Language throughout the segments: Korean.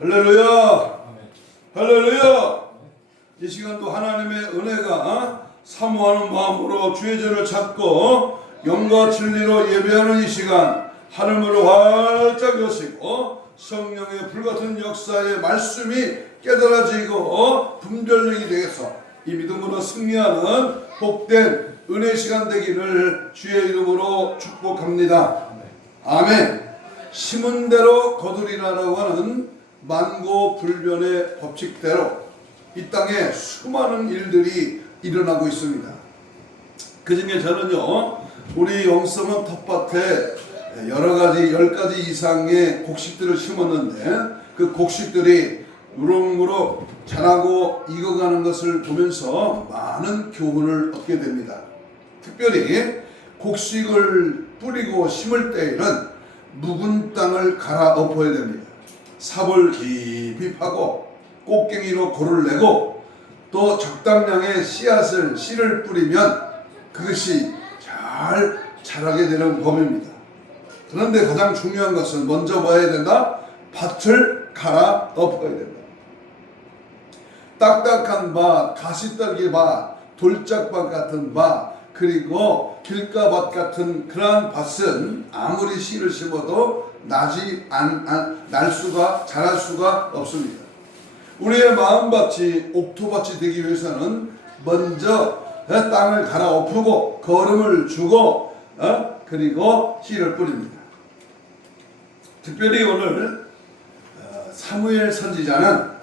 할렐루야. 할렐루야. 이 시간도 하나님의 은혜가 사모하는 마음으로 주의 전을 찾고 영과 진리로 예배하는 이 시간, 하늘문을 활짝 여시고 성령의 불같은 역사의 말씀이 깨달아지고 분별력이 되겠어 이 믿음으로 승리하는 복된 은혜 시간 되기를 주의 이름으로 축복합니다. 아멘. 심은 대로 거두리라라고 하는 만고불변의 법칙대로 이 땅에 수많은 일들이 일어나고 있습니다. 그 중에 저는요, 우리 영성은 텃밭에 여러가지 10가지 이상의 곡식들을 심었는데 그 곡식들이 무럭무럭 자라고 익어가는 것을 보면서 많은 교훈을 얻게 됩니다. 특별히 곡식을 뿌리고 심을 때에는 묵은 땅을 갈아엎어야 됩니다. 삽을 깊이 파고 꽃갱이로 골을 내고 또 적당량의 씨를 뿌리면 그것이 잘 자라게 되는 법입니다. 그런데 가장 중요한 것은 먼저 뭐 해야 된다? 밭을 갈아엎어야 된다. 딱딱한 밭, 가시떨기 밭, 돌짝밭 같은 밭, 그리고 길가밭 같은 그러한 밭은 아무리 씨를 심어도 날 수가, 자랄 수가 없습니다. 우리의 마음밭이 옥토밭이 되기 위해서는 먼저 땅을 갈아엎고 거름을 주고 그리고 씨를 뿌립니다. 특별히 오늘 사무엘 선지자는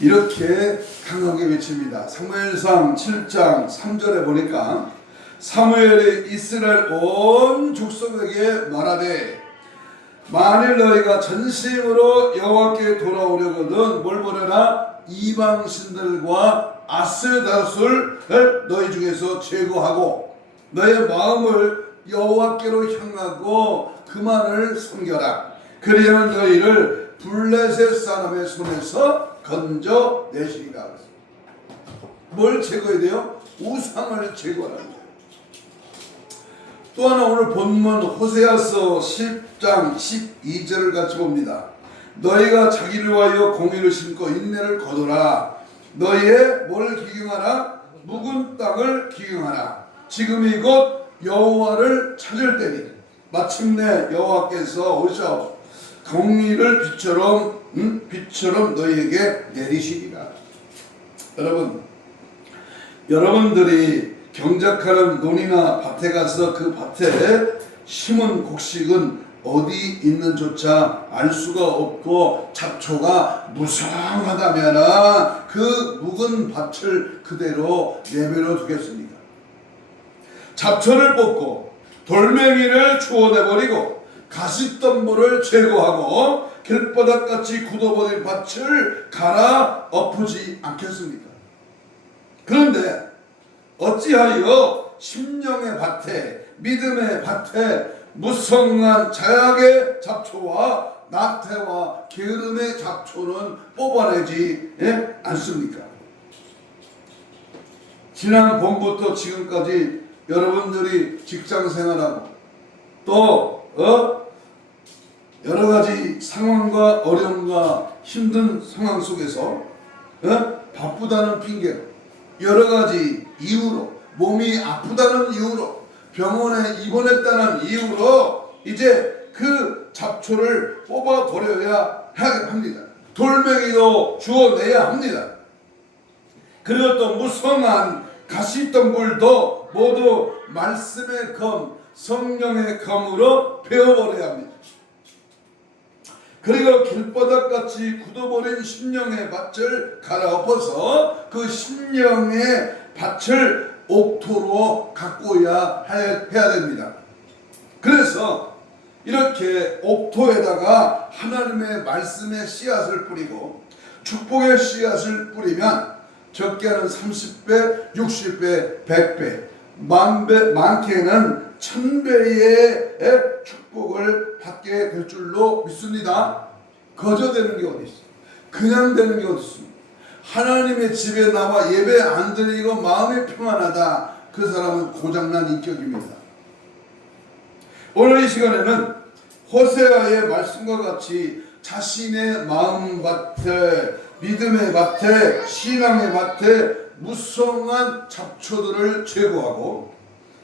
이렇게 강하게 외칩니다. 사무엘상 7장 3절에 보니까 사무엘이 이스라엘 온 족속에게 말하되 만일 너희가 전심으로 여호와께 돌아오려거든 뭘 보내라? 이방신들과 아스다롯을 너희 중에서 제거하고 너의 마음을 여호와께로 향하고 그만을 섬겨라. 그리하면 너희를 블레셋 사람의 손에서 건져내시리라. 뭘 제거해야 돼요? 우상을 제거하는 거예요. 또 하나 오늘 본문 호세아서 10장 12절을 같이 봅니다. 너희가 자기를 위하여 공의를 심고 인내를 거두라. 너희의 뭘 기경하라? 묵은 땅을 기경하라. 지금이 곧 여호와를 찾을 때니 마침내 여호와께서 오셔 공의를 빛처럼 너희에게 내리시리라. 여러분들이 경작하는 논이나 밭에 가서 그 밭에 심은 곡식은 어디 있는조차 알 수가 없고 잡초가 무성하다면 그 묵은 밭을 그대로 내버려 두겠습니까? 잡초를 뽑고 돌멩이를 주워내버리고 가시덤불을 제거하고 길바닥같이 굳어버린 밭을 갈아엎지 않겠습니까? 그런데 어찌하여 심령의 밭에 믿음의 밭에 무성한 자약의 잡초와 낙태와 게으름의 잡초는 뽑아내지 않습니까? 지난 봄부터 지금까지 여러분들이 직장 생활하고 또 여러 가지 상황과 어려움과 힘든 상황 속에서 바쁘다는 핑계로 여러 가지 이유로 몸이 아프다는 이유로 병원에 입원했다는 이유로 이제 그 잡초를 뽑아버려야 합니다. 돌멩이도 주워내야 합니다. 그리고 또 무성한 가시덤불도 모두 말씀의 검, 성령의 검으로 베어버려야 합니다. 그리고 길바닥같이 굳어버린 심령의 밭을 갈아엎어서 그 심령의 밭을 옥토로 가꾸어야 해야 됩니다. 그래서 이렇게 옥토에다가 하나님의 말씀의 씨앗을 뿌리고 축복의 씨앗을 뿌리면 적게는 30배, 60배, 100배, 만배, 많게는 1000배의 축복을 받게 될 줄로 믿습니다. 거저 되는 게 어디 있어요? 그냥 되는 게 어디 있습니까? 하나님의 집에 나와 예배 안 드리고 마음이 평안하다. 그 사람은 고장난 인격입니다. 오늘 이 시간에는 호세아의 말씀과 같이 자신의 마음밭에, 믿음의 밭에, 신앙의 밭에 무성한 잡초들을 제거하고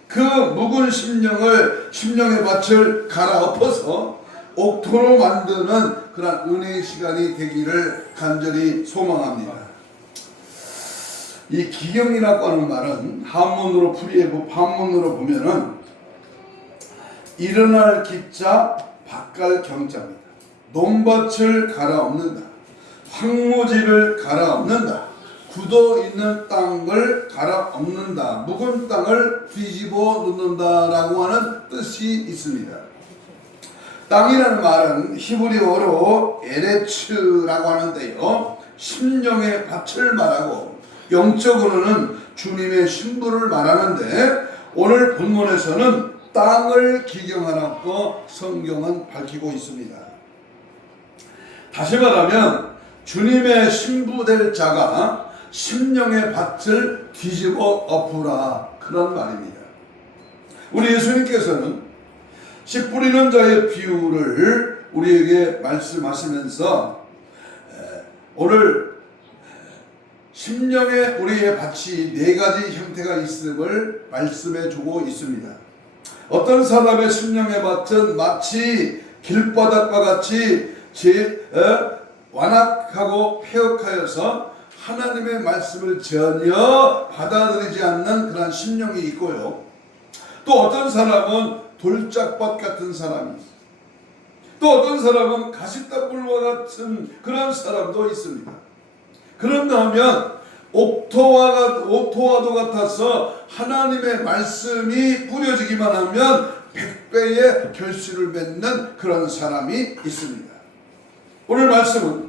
그 묵은 심령의 밭을 갈아엎어서 옥토로 만드는 그런 은혜의 시간이 되기를 간절히 소망합니다. 이 기경이라고 하는 말은 한문으로 보면은 일어날 기자 밭갈 경자입니다. 논밭을 갈아엎는다, 황무지를 갈아엎는다, 굳어 있는 땅을 갈아엎는다, 묵은 땅을 뒤집어 놓는다라고 하는 뜻이 있습니다. 땅이라는 말은 히브리어로 에레츠라고 하는데요, 심령의 밭을 말하고 영적으로는 주님의 신부를 말하는데, 오늘 본문에서는 땅을 기경하라고 성경은 밝히고 있습니다. 다시 말하면 주님의 신부 될 자가 심령의 밭을 뒤집어 엎으라, 그런 말입니다. 우리 예수님께서는 씨 뿌리는 자의 비유를 우리에게 말씀하시면서 오늘 심령의 우리의 밭이 네 가지 형태가 있음을 말씀해 주고 있습니다. 어떤 사람의 심령의 밭은 마치 길바닥과 같이 완악하고 폐역하여서 하나님의 말씀을 전혀 받아들이지 않는 그런 심령이 있고요. 또 어떤 사람은 돌짝밭 같은 사람이 있어요. 또 어떤 사람은 가시덤불과 같은 그런 사람도 있습니다. 그런가 하면 옥토와도 같아서 하나님의 말씀이 뿌려지기만 하면 100배의 결실을 맺는 그런 사람이 있습니다. 오늘 말씀은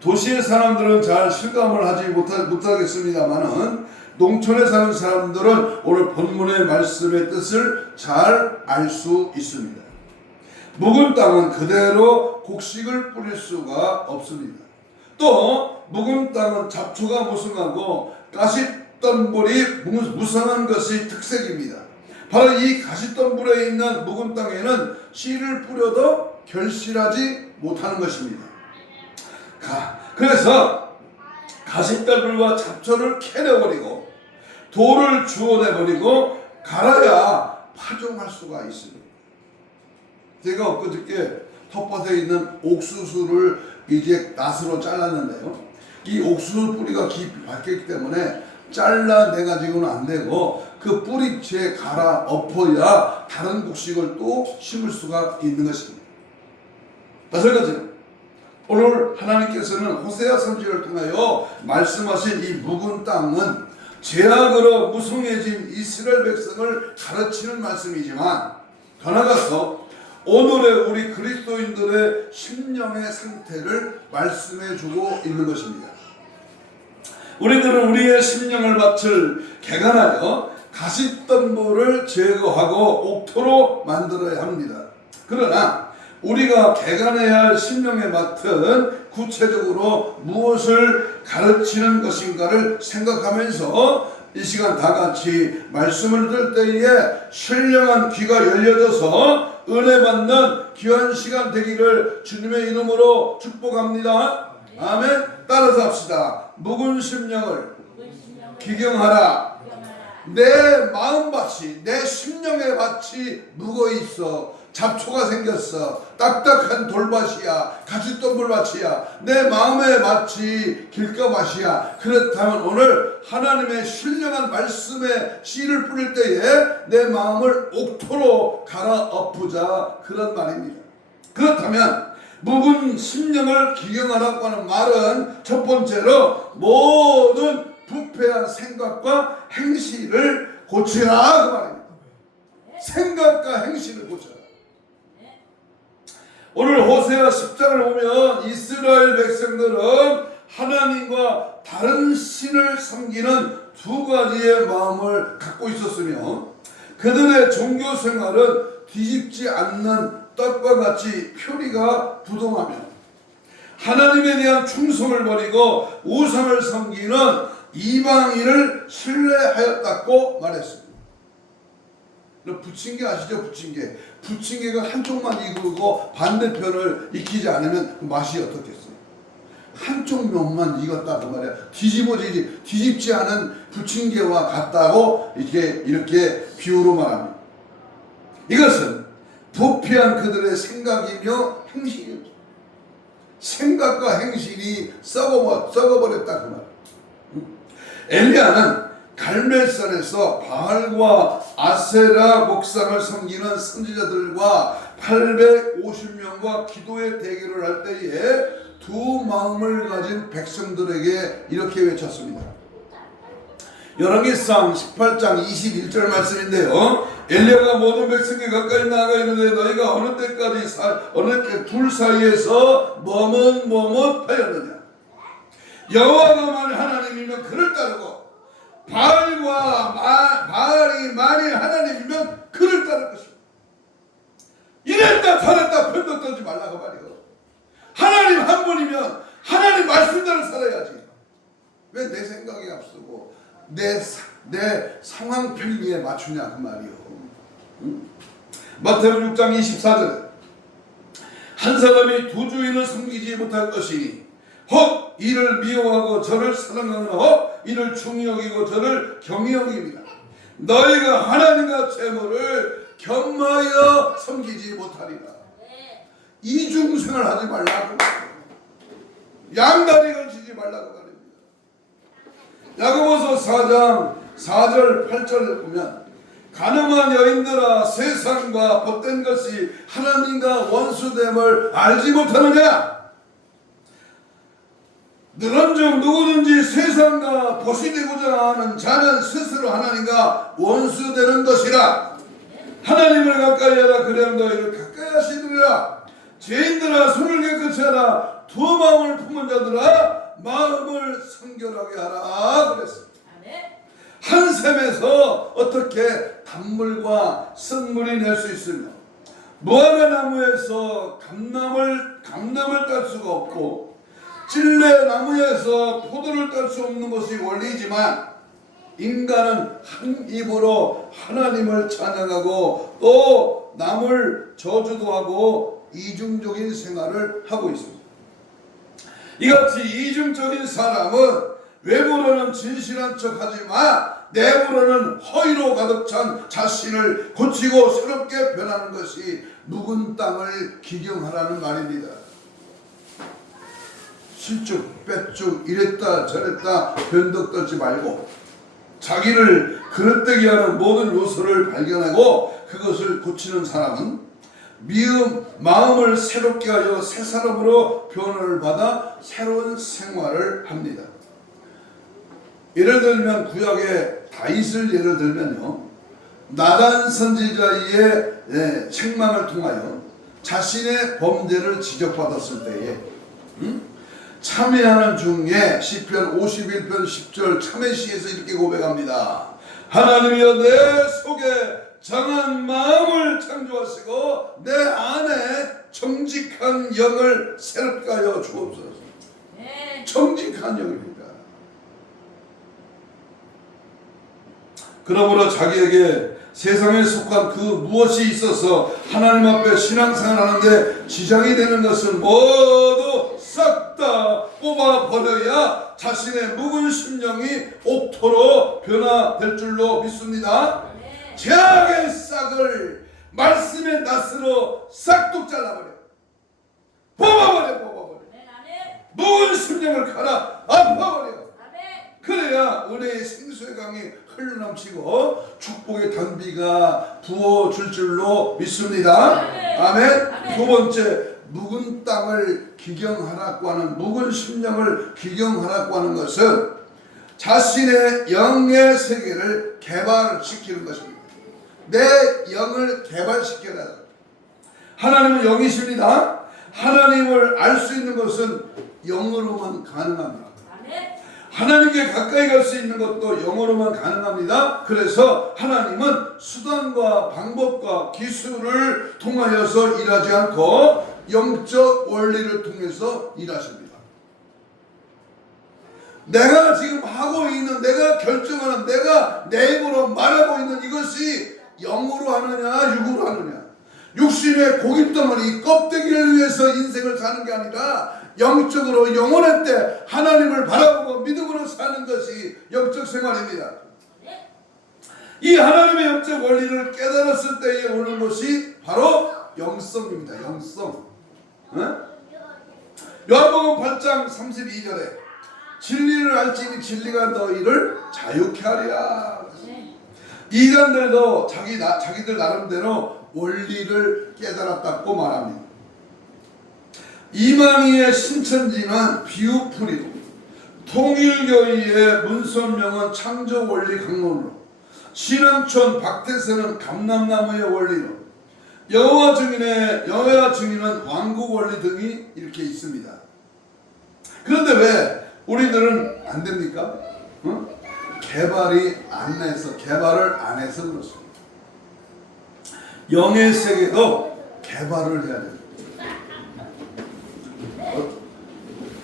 도시의 사람들은 잘 실감을 하지 못하겠습니다만은 농촌에 사는 사람들은 오늘 본문의 말씀의 뜻을 잘 알 수 있습니다. 묵은 땅은 그대로 곡식을 뿌릴 수가 없습니다. 또 묵은 땅은 잡초가 무성하고 가시덤불이 무성한 것이 특색입니다. 바로 이 가시덤불에 있는 묵은 땅에는 씨를 뿌려도 결실하지 못하는 것입니다. 그래서 가시덤불과 잡초를 캐내버리고 돌을 주워내버리고 갈아야 파종할 수가 있습니다. 제가 엊그저께 텃밭에 있는 옥수수를 이제 낫으로 잘랐는데요, 이 옥수수 뿌리가 깊이 박혔기 때문에 잘라내가지고는 안 되고 그 뿌리채 갈아엎어야 다른 곡식을 또 심을 수가 있는 것입니다. 마찬가지로 오늘 하나님께서는 호세아 선지자를 통하여 말씀하신 이 묵은 땅은 죄악으로 무성해진 이스라엘 백성을 가르치는 말씀이지만, 더 나아가서 오늘의 우리 그리스도인들의 심령의 상태를 말씀해 주고 있는 것입니다. 우리들은 우리의 심령을 밭을 개간하여 가시덤불을 제거하고 옥토로 만들어야 합니다. 그러나 우리가 개간해야 할 심령의 밭은 구체적으로 무엇을 가르치는 것인가를 생각하면서 이 시간 다 같이 말씀을 들을 때에 신령한 귀가 열려져서 은혜 받는 귀한 시간 되기를 주님의 이름으로 축복합니다. 아멘. 따라서 합시다. 묵은 심령을 기경하라. 내 마음밭이, 내 심령의 밭이 묵어 있어. 잡초가 생겼어. 딱딱한 돌밭이야. 가시덤불밭이야. 내 마음의 밭이 길가밭이야. 그렇다면 오늘 하나님의 신령한 말씀에 씨를 뿌릴 때에 내 마음을 옥토로 갈아엎으자, 그런 말입니다. 그렇다면 묵은 심령을 기경하라고 하는 말은 첫 번째로 모든 부패한 생각과 행실을 고치라, 그 말입니다. 생각과 행실을 고쳐라. 오늘 호세아 10장을 보면 이스라엘 백성들은 하나님과 다른 신을 섬기는 두 가지의 마음을 갖고 있었으며, 그들의 종교 생활은 뒤집지 않는 떡과 같이 표리가 부동하며 하나님에 대한 충성을 버리고 우상을 섬기는 이방인을 신뢰하였다고 말했습니다. 부침개 아시죠? 부침개가 한쪽만 익고 반대편을 익히지 않으면 그 맛이 어떻겠어요? 한쪽 면만 익었다 그 말이야. 뒤집지 않은 부침개와 같다고 이렇게 비유로 말합니다. 이것은 부패한 그들의 생각이며 행실이었죠. 생각과 행실이 썩어버렸다 그 말이야. 엘리야는 갈멜산에서 바알과 아세라 목상을 섬기는 선지자들과 850명과 기도의 대결을 할 때에 두 마음을 가진 백성들에게 이렇게 외쳤습니다. 열왕기상 18장 21절 말씀인데요. 엘리야가 모든 백성에게 가까이 나아가 이르되 너희가 어느 때까지 어느 둘 사이에서 머뭇하였느냐. 여호와가 만일 하나님이면 그를 따르고 바알이 만일 하나님이면 그를 따를 것이고 이랬다 저랬다 편도 떠지 말라고 말이요. 하나님 한 분이면 하나님 말씀대로 살아야지. 왜 내 생각이 앞서고 내 상황 편리에 맞추냐 그 말이요. 마태복음 6장 24절 한 사람이 두 주인을 섬기지 못할 것이니 혹 이를 미워하고 저를 사랑하거나 혹 이를 중히 여기고 저를 경히 여깁니다. 너희가 하나님과 재물을 겸하여 섬기지 못하리라. 이중생을 하지 말라고, 양다리를 지지 말라고 말입니다. 야고보서 4장 4절 8절을 보면 가늠한 여인들아 세상과 복된 것이 하나님과 원수됨을 알지 못하느냐. 너런즉 누구든지 세상과 보시되고자 하는 자는 스스로 하나님과 원수되는 것이라. 하나님을 가까이 하라 그리하면 너희를 가까이 하시리라. 죄인들아 손을 깨끗이 하라. 두 마음을 품은 자들아 마음을 성결하게 하라 그랬습니다. 한 샘에서 어떻게 단물과 쓴물이 낼 수 있으며 무화과 나무에서 감람을 딸 수가 없고 찔레 나무에서 포도를 딸 수 없는 것이 원리이지만 인간은 한 입으로 하나님을 찬양하고 또 남을 저주도 하고 이중적인 생활을 하고 있습니다. 이같이 이중적인 사람은 외부로는 진실한 척하지만 내부로는 허위로 가득 찬 자신을 고치고 새롭게 변하는 것이 묵은 땅을 기경하라는 말입니다. 실쭉 빼쭉 이랬다 저랬다 변덕 떨지 말고 자기를 그릇되게 하는 모든 요소를 발견하고 그것을 고치는 사람은 마음을 새롭게 하여 새 사람으로 변화를 받아 새로운 생활을 합니다. 예를 들면 구약의 다윗을 예를 들면요, 나단 선지자의 책망을 통하여 자신의 범죄를 지적받았을 때에 참회하는 중에 시편 51편 10절 참회시에서 이렇게 고백합니다. 하나님이여 내 속에 정한 마음을 창조하시고 내 안에 정직한 영을 새롭게 하여 주옵소서. 정직한 영입니다. 그러므로 자기에게 세상에 속한 그 무엇이 있어서 하나님 앞에 신앙생활하는데 지장이 되는 것은 모두 싹 다 뽑아버려야 자신의 묵은 심령이 옥토로 변화될 줄로 믿습니다. 죄악의 싹을 말씀의 낫으로 싹둑 잘라버려. 뽑아버려. 묵은 심령을 갈아 엎어버려. 그래야 은혜의 생수의 강이 흘러넘치고 축복의 단비가 부어줄 줄로 믿습니다. 아멘. 두 번째, 묵은 땅을 기경하라고 하는, 묵은 심령을 기경하라고 하는 것은 자신의 영의 세계를 개발시키는 것입니다. 내 영을 개발시켜라. 하나님은 영이십니다. 하나님을 알 수 있는 것은 영으로만 가능합니다. 하나님께 가까이 갈 수 있는 것도 영어로만 가능합니다. 그래서 하나님은 수단과 방법과 기술을 통하여서 일하지 않고 영적 원리를 통해서 일하십니다. 내가 지금 하고 있는, 내가 결정하는, 내가 내 입으로 말하고 있는 이것이 영으로 하느냐 육으로 하느냐, 육신의 고깃덩어리 껍데기를 위해서 인생을 사는 게 아니라 영적으로 영원할 때 하나님을 바라보고 믿음으로 사는 것이 영적 생활입니다. 이 하나님의 영적 원리를 깨달았을 때에 오는 것이 바로 영성입니다. 영성. 요한복음 8장 32절에 진리를 알지니 진리가 너희를 자유케 하리라. 이단들도 자기들 나름대로 원리를 깨달았다고 말합니다. 이만희의 신천지는 비유풀이로, 통일교회의 문선명은 창조원리 강론으로, 신앙촌 박태선은 감람나무의 원리로, 여호와 증인은 왕국원리 등이 이렇게 있습니다. 그런데 왜 우리들은 안 됩니까? 개발을 안 해서 그렇습니다. 영의 세계도 개발을 해야 됩니다.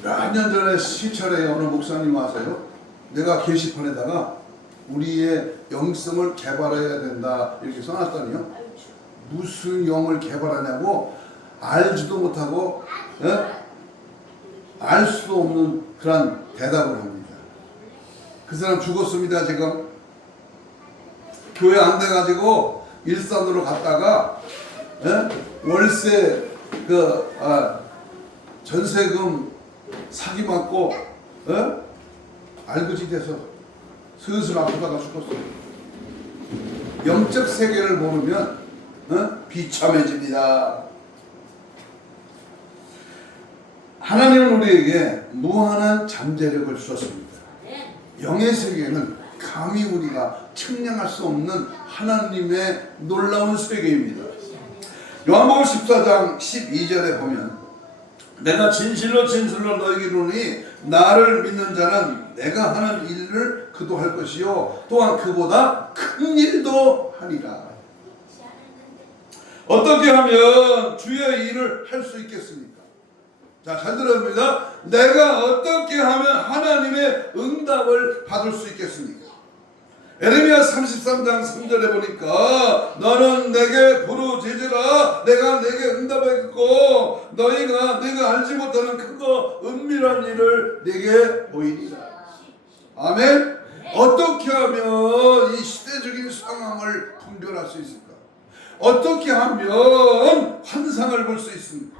몇 년 전에 시철에 어느 목사님 와서요, 내가 게시판에다가 우리의 영성을 개발해야 된다 이렇게 써놨더니요, 무슨 영을 개발하냐고 알지도 못하고 알 수도 없는 그런 대답을 합니다. 그 사람 죽었습니다. 지금 교회 안 돼가지고 일산으로 갔다가 월세 전세금 사기 맞고 알그지 돼서 슬슬 아프다가 죽었어요. 영적 세계를 모르면 비참해집니다. 하나님은 우리에게 무한한 잠재력을 주셨습니다. 영의 세계는 감히 우리가 측량할 수 없는 하나님의 놀라운 세계입니다. 요한복음 14장 12절에 보면 내가 진실로 너에게 이르노니 나를 믿는 자는 내가 하는 일을 그도 할 것이요 또한 그보다 큰 일도 하리라. 어떻게 하면 주의 일을 할 수 있겠습니까? 자, 잘 들어봅니다. 내가 어떻게 하면 하나님의 응답을 받을 수 있겠습니까? 에레미야 33장 3절에 보니까 너는 내게 부르짖으라 내가 내게 응답하겠고 내가 알지 못하는 크고 은밀한 일을 내게 보이리라. 아멘. 어떻게 하면 이 시대적인 상황을 분별할 수 있을까? 어떻게 하면 환상을 볼 수 있습니까?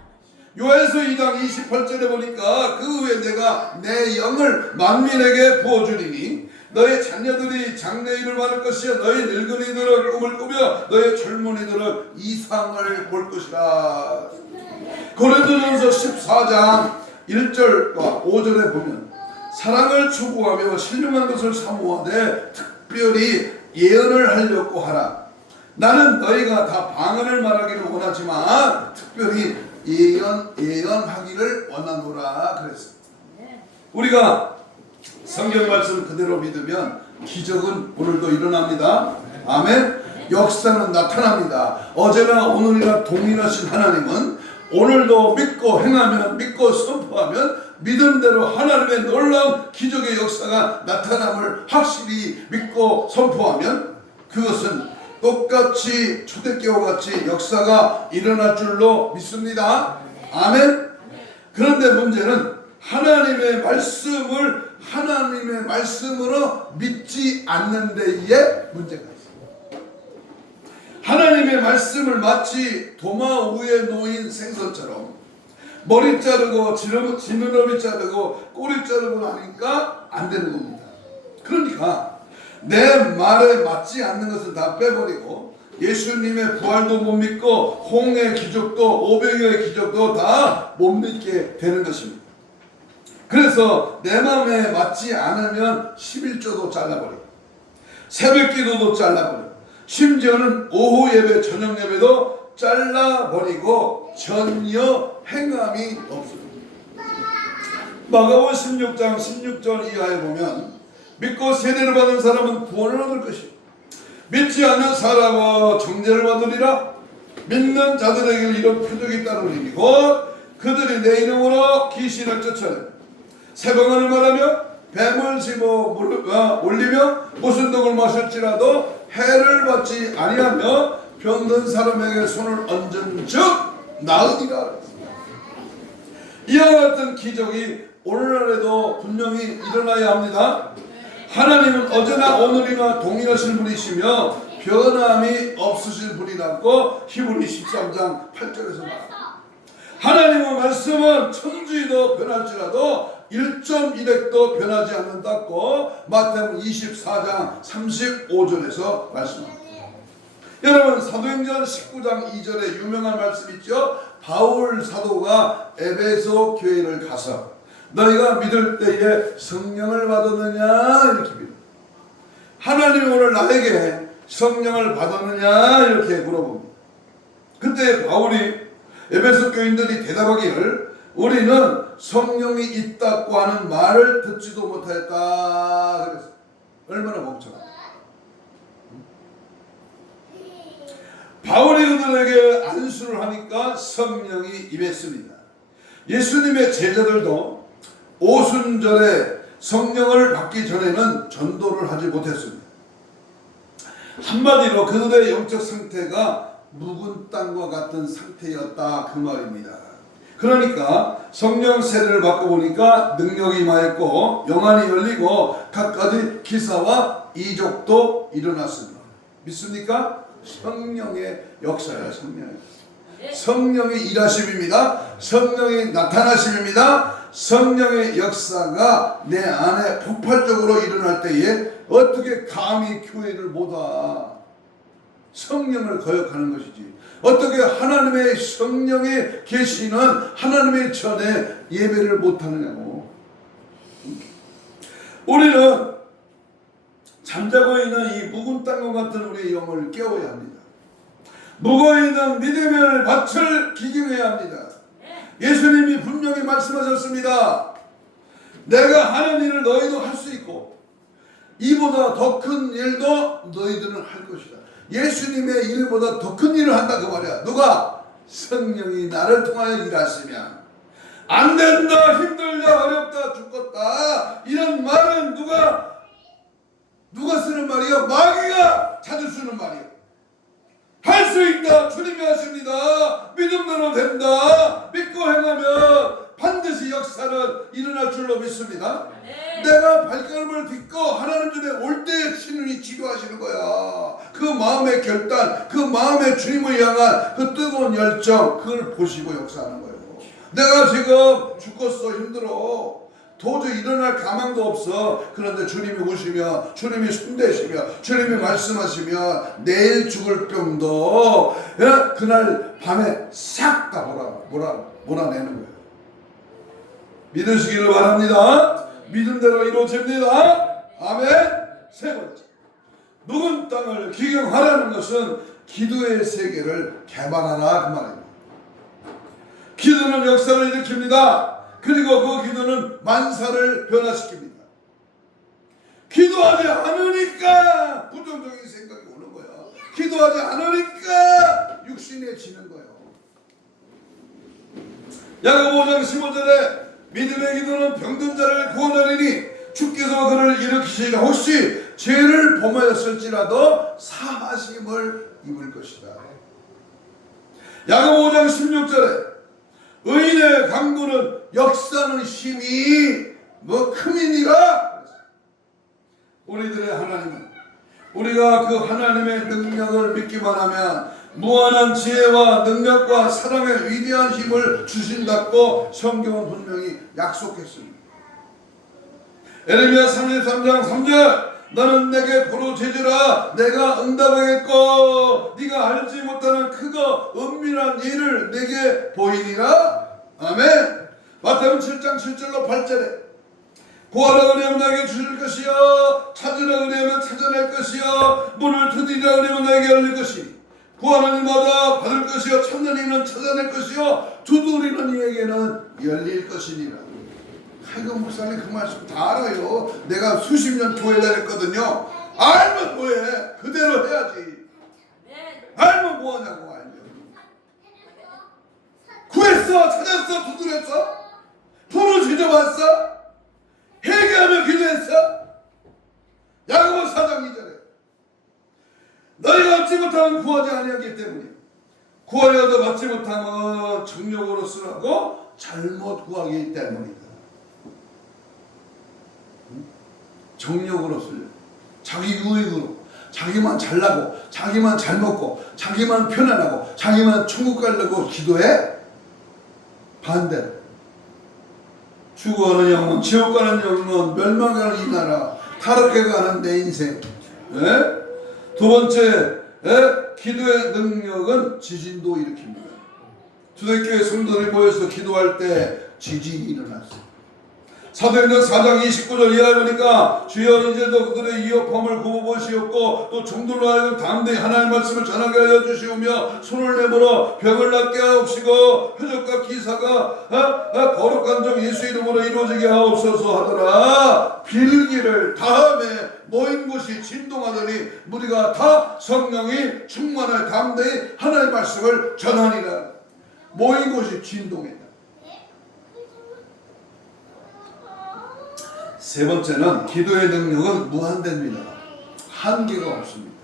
요엘서 2장 28절에 보니까 그 후에 내가 내 영을 만민에게 부어주리니 너의 자녀들이 장래일을 말할 것이요 너의 늙은이들은 꿈을 꾸며 너의 젊은이들은 이상을 볼 것이라. 고린도전서 14장 1절과 5절에 보면 사랑을 추구하며 신령한 것을 사모하되 특별히 예언을 하려고 하라. 나는 너희가 다 방언을 말하기를 원하지만 특별히 예언하기를 원하노라 그랬습니다. 우리가 성경 말씀 그대로 믿으면 기적은 오늘도 일어납니다. 아멘. 역사는 나타납니다. 어제나 오늘이나 동일하신 하나님은 오늘도 믿고 행하면, 믿고 선포하면 믿음대로 하나님의 놀라운 기적의 역사가 나타남을 확실히 믿고 선포하면 그것은 똑같이 초대교와 같이 역사가 일어날 줄로 믿습니다. 아멘. 그런데 문제는 하나님의 말씀으로 믿지 않는 데에 문제가 있습니다. 하나님의 말씀을 마치 도마 위에 놓인 생선처럼 머리 자르고 지느러미 자르고 꼬리 자르고 나니까 안 되는 겁니다. 그러니까 내 말에 맞지 않는 것은 다 빼버리고 예수님의 부활도 못 믿고 홍해 기적도 500여의 기적도 다 못 믿게 되는 것입니다. 그래서 내 마음에 맞지 않으면 11조도 잘라버리고 새벽기도도 잘라버리고 심지어는 오후 예배 저녁 예배도 잘라버리고 전혀 행함이 없습니다. 마가복음 16장 16절 이하에 보면 믿고 세례를 받은 사람은 구원을 얻을 것이요 믿지 않는 사람은 정죄를 받으리라. 믿는 자들에게 이런 표적이 따르리니 곧 그들이 내 이름으로 귀신을 쫓아내며 새방언을 말하며 뱀을 집어 올리며 무슨 독을 마실지라도 해를 받지 아니하며 병든 사람에게 손을 얹은 즉 나으리라. 이와 같은 기적이 오늘날에도 분명히 일어나야 합니다. 하나님은 어제나 오늘이나 동일하신 분이시며 변함이 없으신 분이라고 히브리 13장 8절에서 말합니다. 하나님의 말씀은 천지도 변할지라도 1.1핵도 변하지 않는다고 마태복음 24장 35절에서 말씀합니다. 여러분, 사도행전 19장 2절에 유명한 말씀 있죠. 바울 사도가 에베소 교회를 가서 너희가 믿을 때에 성령을 받았느냐 이렇게 믿어. 하나님이 오늘 나에게 성령을 받았느냐 이렇게 물어봅니다. 그때 바울이 에베소 교인들이 대답하기를 우리는 성령이 있다고 하는 말을 듣지도 못하였다 그랬어요. 얼마나 멍청하다. 바울이 그들에게 안수를 하니까 성령이 임했습니다. 예수님의 제자들도 오순절에 성령을 받기 전에는 전도를 하지 못했습니다. 한마디로 그들의 영적 상태가 묵은 땅과 같은 상태였다 그 말입니다. 그러니까 성령 세례를 받고 보니까 능력이 임하였고 영안이 열리고 갖가지 기사와 이적도 일어났습니다. 믿습니까? 성령의 역사야. 성령의 일하심입니다. 성령의 나타나심입니다. 성령의 역사가 내 안에 폭발적으로 일어날 때에 어떻게 감히 교회를 못와 성령을 거역하는 것이지. 어떻게 하나님의 성령의 계시는 하나님의 전에 예배를 못하느냐고. 우리는 잠자고 있는 이 묵은 땅과 같은 우리의 영을 깨워야 합니다. 묵어있는 믿음의 밭을 기경해야 합니다. 예수님이 분명히 말씀하셨습니다. 내가 하는 일을 너희도 할 수 있고 이보다 더 큰 일도 너희들은 할 것이다. 예수님의 일보다 더 큰 일을 한다 그 말이야. 누가? 성령이 나를 통하여 일하시면 안 된다, 힘들다, 어렵다, 죽겠다 이런 말은 누가 쓰는 말이야? 마귀가 자주 쓰는 말이야. 할 수 있다. 주님이 하십니다. 믿음대로 된다. 믿고 행하면 반드시 역사는 일어날 줄로 믿습니다. 내가 발걸음을 딛고 하나님 전에 올 때 주님이 지도하시는 거야. 그 마음의 결단, 그 마음의 주님을 향한 그 뜨거운 열정, 그걸 보시고 역사하는 거예요. 내가 지금 죽겠어, 힘들어, 도저히 일어날 가망도 없어. 그런데 주님이 오시며 주님이 손대시며 주님이 말씀하시며 내일 죽을 병도 그날 밤에 싹 다 몰아내는 거예요. 믿으시기를 바랍니다. 믿음대로 이루어집니다. 아멘. 세 번째, 묵은 땅을 기경하라는 것은 기도의 세계를 개발하라 그 말입니다. 기도는 역사를 일으킵니다. 그리고 그 기도는 만사를 변화시킵니다. 기도하지 않으니까 부정적인 생각이 오는 거야. 기도하지 않으니까 육신에 지는 거예요. 야고보 5장 15절에 믿음의 기도는 병든 자를 구원하리니 주께서 그를 일으키시리라. 혹시 죄를 범하였을지라도 사하심을 입을 것이다. 야고보 5장 16절에 의인의 강구는 역사는 힘이 크민이라. 우리들의 하나님은 우리가 그 하나님의 능력을 믿기만 하면 무한한 지혜와 능력과 사랑의 위대한 힘을 주신다고 성경은 분명히 약속했습니다. 에레미야 33장 3절 너는 내게 부르짖으라 내가 응답하겠고 네가 알지 못하는 크고 은밀한 일을 내게 보이리라. 아멘. 마태복음 7장 7절로 8절에 구하라 그리하면 너에게 주실 것이요 찾으라 그리하면 찾아낼 것이요 문을 두드리라 그리하면 너에게 열릴 것이 구하는 이마다 받을 것이요 찾는 이는 찾아낼 것이요 두드리는 이에게는 열릴 것이니라. 아이고 목사님 그 말씀 다 알아요. 내가 수십 년 교회 다녔거든요. 알면 뭐해. 그대로 해야지. 알면 뭐하냐고. 알면 구했어, 찾았어, 두드렸어, 부르짖어봤어, 회개하며 기도했어. 야고보 4장 2절에 받지 못하면 구하지 아니하기 때문이에요. 구하여도 받지 못하면 정욕으로 쓰라고 잘못 구하기 때문이다. 정욕으로 쓰려. 자기 유익으로. 자기만 잘나고 자기만 잘 먹고 자기만 편안하고 자기만 천국 가려고 기도해? 반대로 죽어가는 영혼, 지옥 가는 영혼, 멸망하는 이 나라, 타락해 가는 내 인생. 예? 두 번째, 예? 기도의 능력은 지진도 일으킵니다. 초대교회 성도들이 모여서 기도할 때 지진이 일어났어요. 사도행전 4장 29절 이하에 보니까 주여 이제도 그들의 위협함을 굽어보시옵고 또 종들로 하여금 담대히 하나님의 말씀을 전하게 하여 주시오며 손을 내밀어 병을 낫게 하옵시고 표적과 기사가 거룩한 종 예수 이름으로 이루어지게 하옵소서 하더라. 빌기를 다음에 모인 곳이 진동하더니 무리가 다 성령이 충만하여 담대히 하나님의 말씀을 전하니라. 모인 곳이 진동했다. 세 번째는 기도의 능력은 무한대입니다. 한계가 없습니다.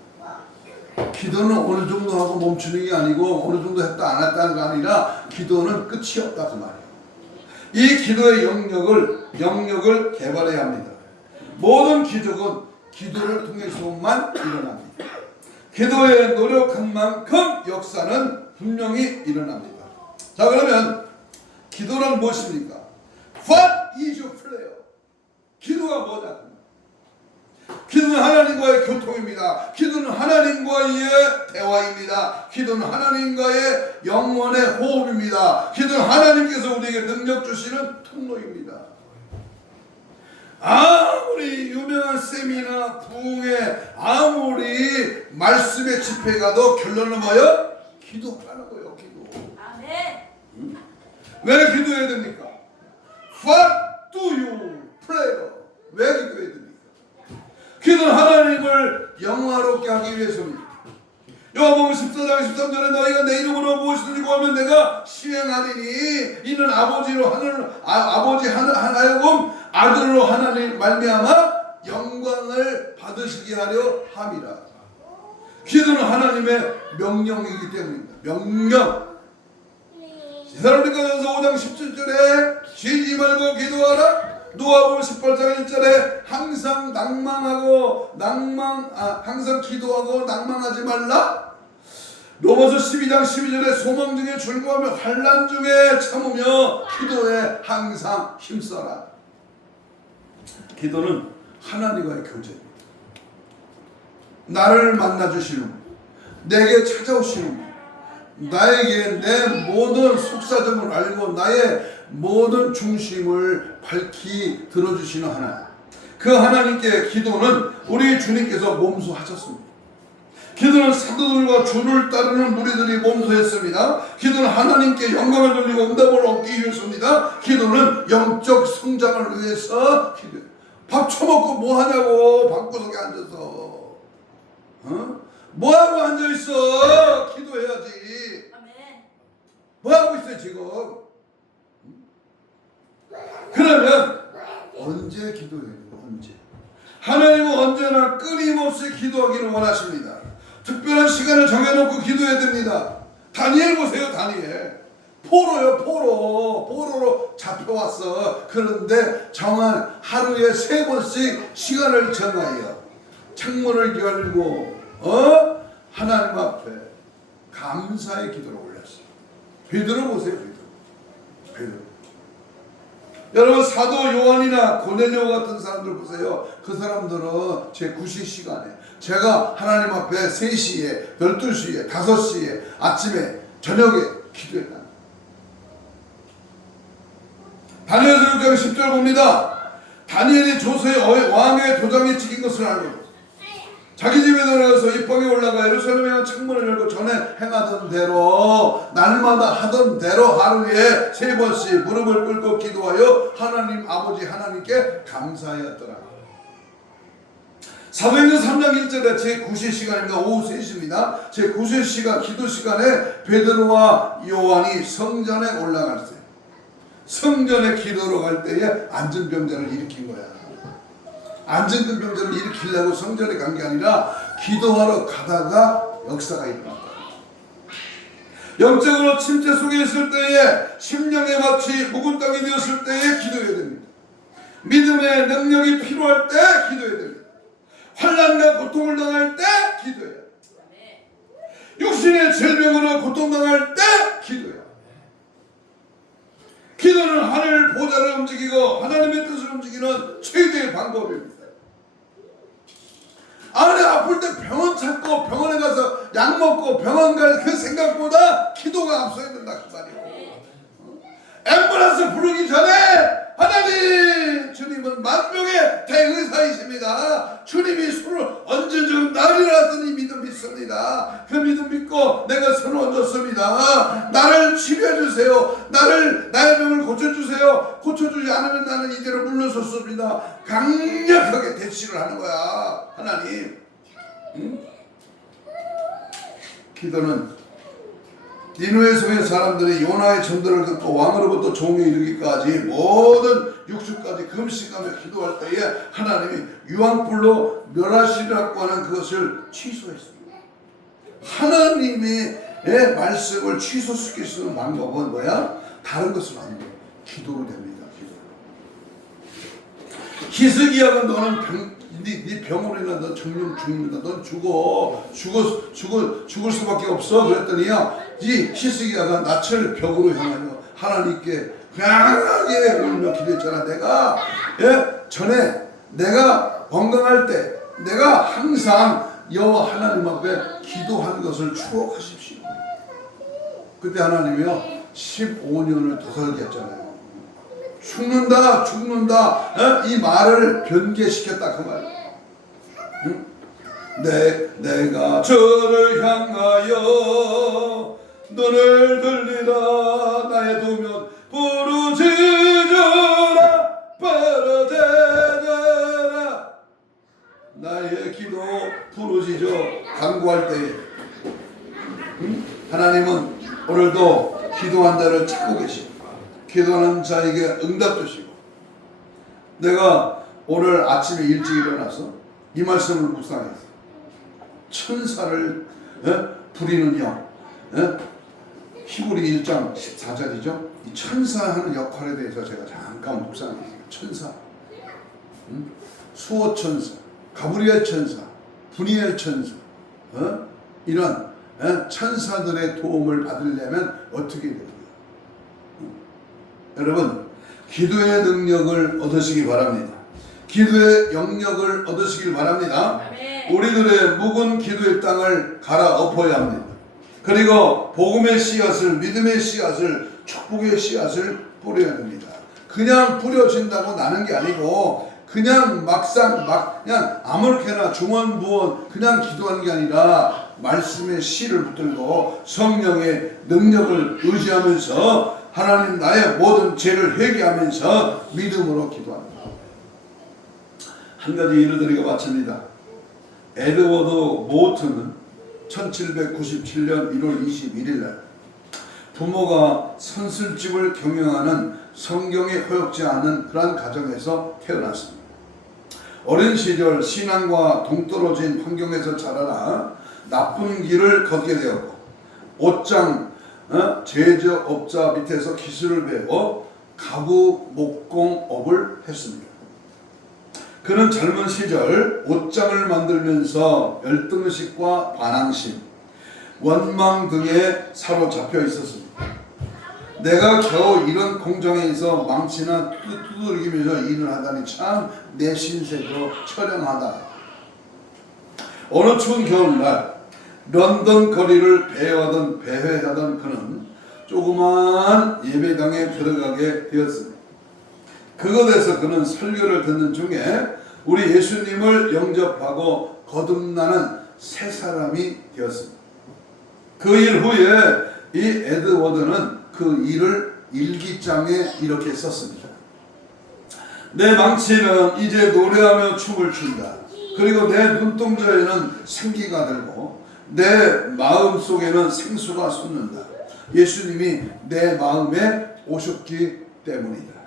기도는 어느 정도 하고 멈추는 게 아니고 어느 정도 했다 안 했다는 게 아니라 기도는 끝이 없다 그 말이에요. 이 기도의 영역을 개발해야 합니다. 모든 기적은 기도를 통해서만 일어납니다. 기도에 노력한 만큼 역사는 분명히 일어납니다. 자, 그러면 기도는 무엇입니까? What is your prayer? 기도가 뭐냐? 기도는 하나님과의 교통입니다. 기도는 하나님과의 대화입니다. 기도는 하나님과의 영원의 호흡입니다. 기도는 하나님께서 우리에게 능력 주시는 통로입니다. 아무리 유명한 세미나 부흥회, 아무리 말씀의 집회 가도 결론은 뭐예요? 기도하는 거예요. 기도. 아멘. 왜 기도해야 됩니까? What do you pray? 왜 기도해야 됩니까? 기도는 하나님을 영화롭게 하기 위해서입니다. 요한복음 14장 13절에 너희가 내 이름으로 무엇이든지 구하면 내가 시행하리니 이는 아버지로 아버지 하나여금 아들로 하나님 말미암아 영광을 받으시게 하려 함이라. 기도는 하나님의 명령이기 때문입니다. 명령. 데살로니가전서 5장 17절에 쉬지 말고 기도하라. 누가복음 18장 1절에 항상 항상 기도하고 낭망하지 말라. 로마서 12장 12절에 소망 중에 즐거워하며 환난 중에 참으며 기도에 항상 힘써라. 기도는 하나님과의 교제입니다. 나를 만나주시는 분, 내게 찾아오시는 분, 나에게 내 모든 속사정을 알고 나의 모든 중심을 밝히 들어주시는 하나님. 그 하나님께 기도는 우리 주님께서 몸소하셨습니다. 기도는 사도들과 주를 따르는 무리들이 몸소했습니다. 기도는 하나님께 영광을 돌리고 응답을 얻기 위해서입니다. 기도는 영적 성장을 위해서 기도해요. 밥 처먹고 뭐 하냐고 방구석에 앉아서 뭐하고 앉아있어? 기도해야지. 뭐하고 있어요 지금? 그러면 언제 기도해요? 언제? 하나님은 언제나 끊임없이 기도하기를 원하십니다. 특별한 시간을 정해놓고 기도해야 됩니다. 다니엘 보세요. 다니엘 포로로 잡혀왔어. 그런데 정한 하루에 3번씩 시간을 정하여 창문을 열고 하나님 앞에 감사의 기도를 올렸어요. 베드로 보세요. 베드로. 여러분 사도 요한이나 고넬료 같은 사람들 보세요. 그 사람들은 제 9시 시간에 제가 하나님 앞에 3시에 12시에 5시에 아침에 저녁에 기도했다. 다니엘서 6장 10절 봅니다. 다니엘이 조서의 왕의 도장에 찍힌 것을 알고 자기 집에 들어가서 입방에 올라가 예루살렘에 향한 창문을 열고 전에 행하던 대로 날마다 하던 대로 하루에 3번씩 무릎을 꿇고 기도하여 하나님 아버지 하나님께 감사하였더라. 사도행전 3장 1절에 제9시 시간입니다. 오후 3시입니다. 제9시 시간 기도 시간에 베드로와 요한이 성전에 올라갔어요. 성전에 기도로 갈 때에 안전병자를 일으킨 거야. 안전병자를 일으키려고 성전에 간 게 아니라 기도하러 가다가 역사가 일어났다. 영적으로 침체 속에 있을 때에, 심령의 마치 묵은 땅이 되었을 때에 기도해야 됩니다. 믿음의 능력이 필요할 때 기도해야 됩니다. 환난과 고통을 당할 때 기도해야 됩니다. 육신의 질병으로 고통당할 때 기도해야. 기도는 하늘 보좌를 움직이고 하나님의 뜻을 움직이는 최대의 방법입니다. 안에 아플 때 병원 찾고 병원에 가서 약 먹고 병원 갈 그 생각보다 기도가 앞서야 된다 그 말이에요. 앰뷸런스 부르기 전에 하나님, 주님은 만병의 대의사이십니다. 주님이 손을 얹어주면 나리라 더니 믿음 믿습니다. 그 믿음 믿고 내가 손을 얹었습니다. 나를 치료해 주세요. 나의 병을 고쳐주세요. 고쳐주지 않으면 나는 이대로 물러섰습니다. 강력하게 대치를 하는 거야 하나님. 응? 기도는 니느웨 성의 사람들이 요나의 전도를 듣고 왕으로부터 종에 이르기까지 모든 육수까지 금식하며 기도할 때에 하나님이 유황불로 멸하시라고 하는 그것을 취소했습니다. 하나님의 말씀을 취소시킬 수 있는 방법은 뭐야? 다른 것은 아니에요. 기도로 됩니다. 기도. 히스기야가 너는 네 병으로 인해 너 정령 죽는다. 넌 죽을 수밖에 없어. 그랬더니요, 이 히스기야가 낯을 벽으로 향하여 하나님께 강하게 울며 기도했잖아. 내가 전에 내가 건강할 때 내가 항상 여호와 하나님 앞에 기도한 것을 추억하십시오. 그때 하나님이요 15년을 도살했잖아요. 죽는다 이 말을 변개시켰다 그 말. 응? 내가 저를 향하여 눈을 들리라. 나의 도면 부르짖어라. 나의 기도 부르짖어 간구할 때에, 응? 하나님은 오늘도 기도한 자를 찾고 계시고 기도하는 자에게 응답 주시고, 내가 오늘 아침에 일찍 일어나서 이 말씀을 묵상했어요. 천사를 부리는 영, 히브리 1장 14절이죠. 이 천사하는 역할에 대해서 제가 잠깐 묵상했어요. 천사, 수호 천사, 가브리엘 천사, 브니엘 천사, 이런 천사들의 도움을 받으려면 어떻게 됩니까? 여러분, 기도의 능력을 얻으시기 바랍니다. 기도의 영역을 얻으시길 바랍니다. 우리들의 묵은 기도의 땅을 갈아엎어야 합니다. 그리고 복음의 씨앗을, 믿음의 씨앗을, 축복의 씨앗을 뿌려야 됩니다. 그냥 뿌려진다고 나는 게 아니고 그냥 막상 그냥 아무렇게나 중언부언 그냥 기도하는 게 아니라 말씀의 씨를 붙들고 성령의 능력을 의지하면서 하나님 나의 모든 죄를 회개하면서 믿음으로 기도합니다. 한 가지 예를 드리고 마칩니다. 에드워드 모튼은 1797년 1월 21일 날 부모가 선술집을 경영하는 성경에 허용지 않은 그러한 가정에서 태어났습니다. 어린 시절 신앙과 동떨어진 환경에서 자라나 나쁜 길을 걷게 되었고 옷장 제조업자 밑에서 기술을 배워 가구 목공업을 했습니다. 그는 젊은 시절 옷장을 만들면서 열등의식과 반항심, 원망 등에 사로잡혀 있었습니다. 내가 겨우 이런 공장에서 망치나 두들기면서 일을 하다니 참 내 신세도 처량하다. 어느 추운 겨울날 런던 거리를 배회하던 그는 조그마한 예배당에 들어가게 되었습니다. 그곳에서 그는 설교를 듣는 중에 우리 예수님을 영접하고 거듭나는 새 사람이 되었습니다. 그 일 후에 이 에드워드는 그 일을 일기장에 이렇게 썼습니다. 내 망치는 이제 노래하며 춤을 춘다. 그리고 내 눈동자에는 생기가 들고 내 마음 속에는 생수가 솟는다. 예수님이 내 마음에 오셨기 때문이다.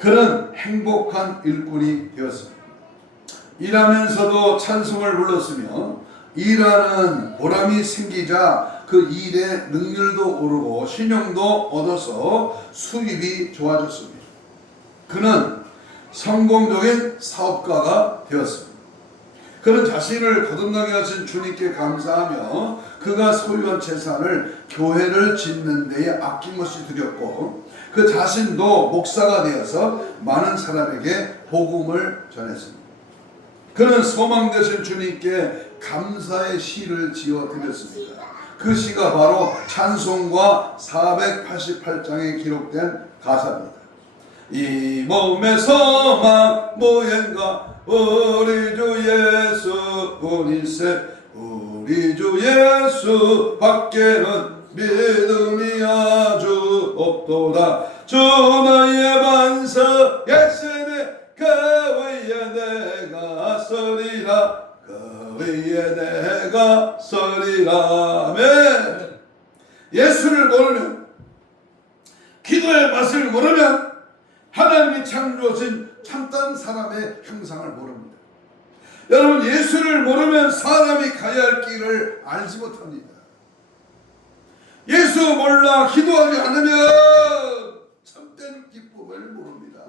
그는 행복한 일꾼이 되었습니다. 일하면서도 찬송을 불렀으며 일하는 보람이 생기자 그 일의 능률도 오르고 신용도 얻어서 수입이 좋아졌습니다. 그는 성공적인 사업가가 되었습니다. 그는 자신을 거듭나게 하신 주님께 감사하며 그가 소유한 재산을 교회를 짓는 데에 아낌없이 드렸고 그 자신도 목사가 되어서 많은 사람에게 복음을 전했습니다. 그는 소망 되신 주님께 감사의 시를 지어 드렸습니다. 그 시가 바로 찬송가 488장에 기록된 가사입니다. 이 몸의 소망 무언가 우리 주 예수 뿐일세 우리 주 예수 밖에는 믿음이 아주 없도다. 주 나의 반석 예수는 그 위에 내가 서리라 그 위에 내가 서리라. 아멘. 예수를 모르면 기도의 맛을 모르면 하나님이 창조하신 참된 사람의 형상을 모릅니다. 여러분 예수를 모르면 사람이 가야 할 길을 알지 못합니다. 예수 몰라 기도하지 않으면 참된 기쁨을 모릅니다.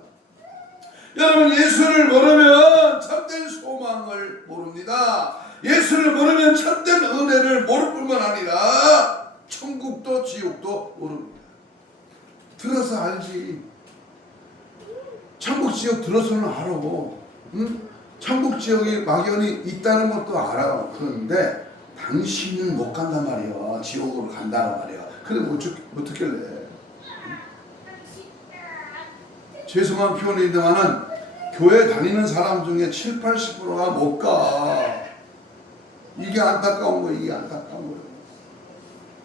여러분 예수를 모르면 참된 소망을 모릅니다. 예수를 모르면 참된 은혜를 모를 뿐만 아니라 천국도 지옥도 모릅니다. 들어서 알지. 천국 지옥 들어서는 알아. 응? 천국 지옥이 막연히 있다는 것도 알아. 그런데 당신은 못 간단 말이야. 지옥으로 간다는 말이야. 그래 못 듣길래. 죄송한 표현이지만은 교회 다니는 사람 중에 7, 80%가 못 가. 이게 안타까운 거예요. 이게 안타까운 거예요.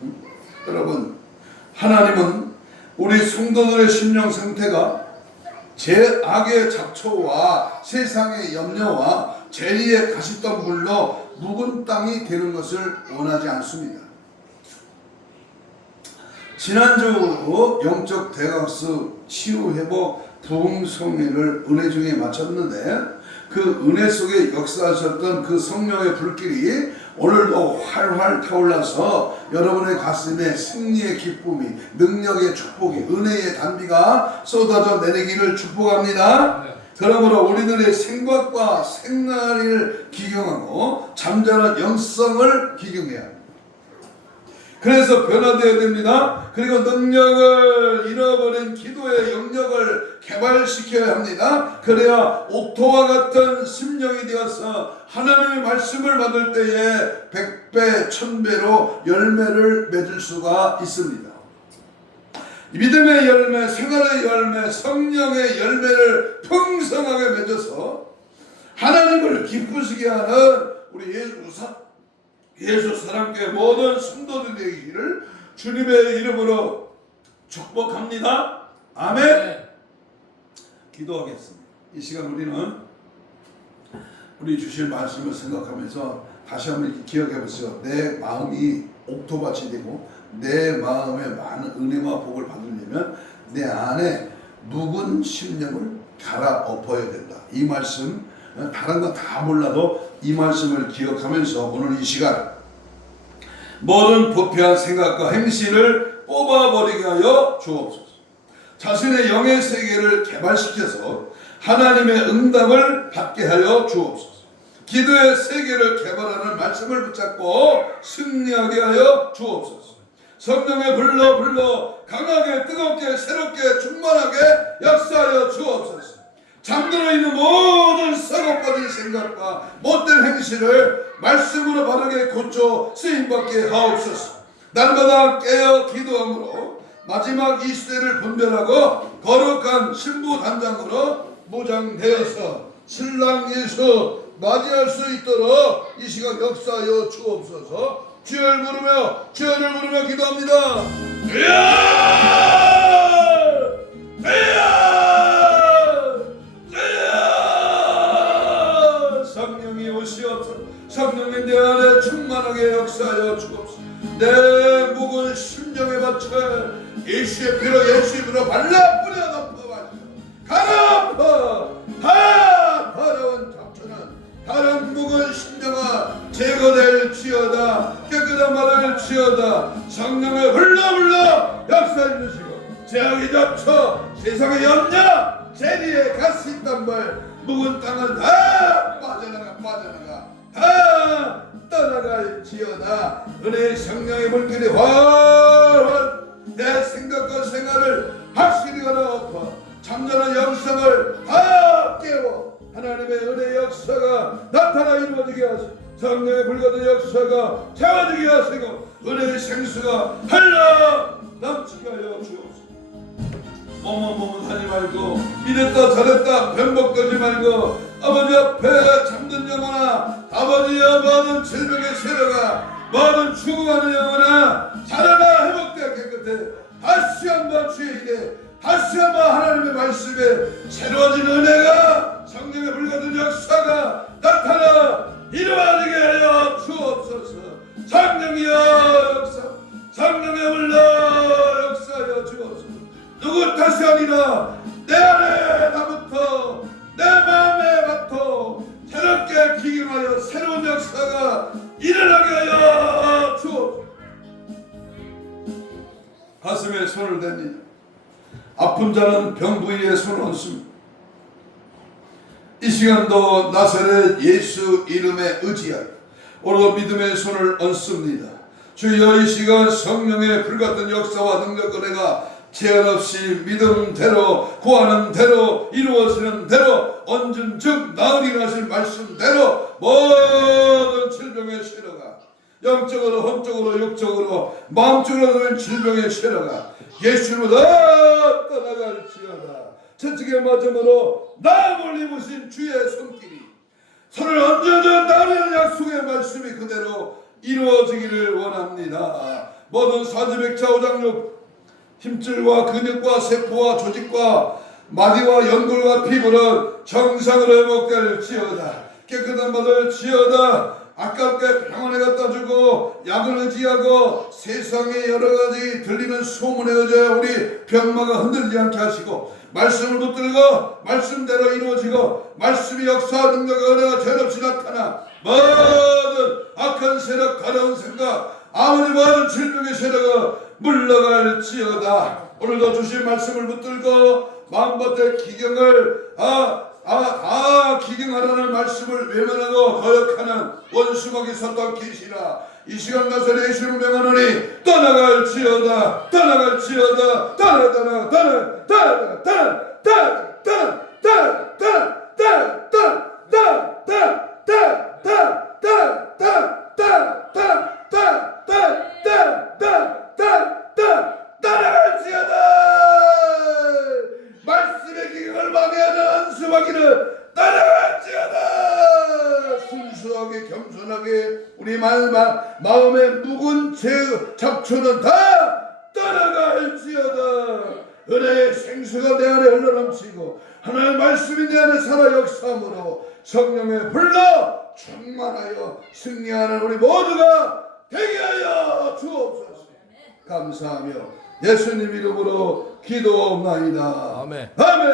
응? 여러분 하나님은 우리 성도들의 심령 상태가 죄악의 잡초와 세상의 염려와 죄의 가시덤불로 묵은 땅이 되는 것을 원하지 않습니다. 지난주 영적 대각수 치유회복 부흥성회를 은혜 중에 마쳤는데 그 은혜 속에 역사하셨던 그 성령의 불길이 오늘도 활활 타올라서 여러분의 가슴에 승리의 기쁨이, 능력의 축복이, 은혜의 단비가 쏟아져 내리기를 축복합니다. 그러므로 우리들의 생각과 생활을 기경하고 잠자는 영성을 기경해야 합니다. 그래서 변화되어야 됩니다. 그리고 능력을 잃어버린 기도의 영역을 개발시켜야 합니다. 그래야 옥토와 같은 심령이 되어서 하나님의 말씀을 받을 때에 100배, 1000배로 열매를 맺을 수가 있습니다. 믿음의 열매, 생활의 열매, 성령의 열매를 풍성하게 맺어서 하나님을 기쁘시게 하는 우리 예수 사랑교회 모든 성도들이 되기를 주님의 이름으로 축복합니다. 아멘. 네. 기도하겠습니다. 이 시간 우리는 우리 주실 말씀을 생각하면서 다시 한번 기억해 보세요. 내 마음이 옥토밭이 되고 내 마음에 많은 은혜와 복을 받으려면 내 안에 묵은 심령을 갈아엎어야 된다. 이 말씀 다른 건 다 몰라도 이 말씀을 기억하면서 오늘 이 시간 모든 부패한 생각과 행실을 뽑아버리게 하여 주옵소서. 자신의 영의 세계를 개발시켜서 하나님의 응답을 받게 하여 주옵소서. 기도의 세계를 개발하는 말씀을 붙잡고 승리하게 하여 주옵소서. 성령의 불러 강하게 뜨겁게 새롭게 충만하게 역사하여 주옵소서. 잠들어 있는 모든 썩어버린 생각과 못된 행실을 말씀으로 바르게 고쳐 쓰임받게 하옵소서. 날마다 깨어 기도함으로 마지막 이 시대를 분별하고 거룩한 신부 단장으로 무장되어서 신랑 예수 맞이할 수 있도록 이 시간 역사하여 주옵소서. 주여를 부르며 기도합니다. 성령이 오시옵소서. 성령이 내 안에 충만하게 역사하여 주옵소서. 내 묵은 심령의 밭을 예수의 피로 발라 뿌려 덮어가시오. 가라 아파 더러운 잡초는 다 제리에 가시 있단 말 묵은 땅은 다 빠져나가 다 떠나갈지어다. 은혜의 성령의 물길이 활활 내 생각과 생활을 확실히 갈아엎어 참전한 영성을 다 깨워 하나님의 은혜의 역사가 나타나 이루어지게 하시고 성령의 불같은 역사가 채워지게 하시고 은혜의 생수가 흘러 넘치게 하여 주옵소서. 몸은 하지 말고 이랬다 저랬다 변복되지 말고 아버지 앞에 잠든 영혼아 아버지여 모든 질병의 세력아 모든 죽어가는 영혼아 살아나 회복되어 깨끗해 다시 한번 주의 일에 다시 한번 하나님의 말씀에 새로워진 은혜가 성령의 불같은 역사가 나타나 이루어지게 하여 주옵소서. 성령이여 역사 성령의 불러 역사하여 주옵소서. 누구 탓이 아니라 내 안에 나부터 내 마음에 맡어 새롭게 기경하여 새로운 역사가 일어나게 하여 주옵소서. 가슴에 손을 댑니다. 아픈 자는 병 부위에 손을 얹습니다. 이 시간도 나사렛 예수 이름에 의지하여 오늘도 믿음의 손을 얹습니다. 주여 이 시간 성령의 불같은 역사와 능력 은혜가 제한 없이 믿음대로 구하는 대로 이루어지는 대로 얹은 즉 나으리 하신 말씀대로 모든 질병의 쇠로가 영적으로 혼적으로 육적으로 마음적으로 된 질병의 쇠로가 예수님으로 떠나갈지어다. 저쪽에 맞음으로 나음을 입으신 주의 손길이 손을 얹어준 나는 약속의 말씀이 그대로 이루어지기를 원합니다. 모든 사지백차 오장육 힘줄과 근육과 세포와 조직과 마디와 연골과 피부는 정상으로 회복될지어다. 깨끗한 받을 지어다. 아깝게 병원에 갖다 주고 약을 의지하고 세상에 여러가지 들리는 소문에 의지하여 우리 병마가 흔들리지 않게 하시고 말씀을 붙들고 말씀대로 이루어지고 말씀이 역사 능력과 은혜가 전없이 나타나 모든 악한 세력 더러운 생각 아무리 모든 질병의 세력은 물러갈지어다. 오늘도 주신 말씀을 붙들고 마음밭의 기경을 다 기경하라는 말씀을 외면하고 거역하는 원수먹이 섰던 계시라. 이 시간 나사렛 예수를 명하노니 떠나갈지어다. 말씀의 기경을 방해하는 안수마귀를 따라갈지어다. 순수하게 겸손하게 우리 마음의 묵은 잡초는 다 떠나갈지어다. 은혜의 생수가 내 안에 흘러넘치고 하나님의 말씀이 내 안에 살아 역사함으로 성령의 불러 충만하여 승리하는 우리 모두가 되게 하여 주옵소서. 감사하며 예수님 이름으로 기도옵나이다. 아멘. 아멘.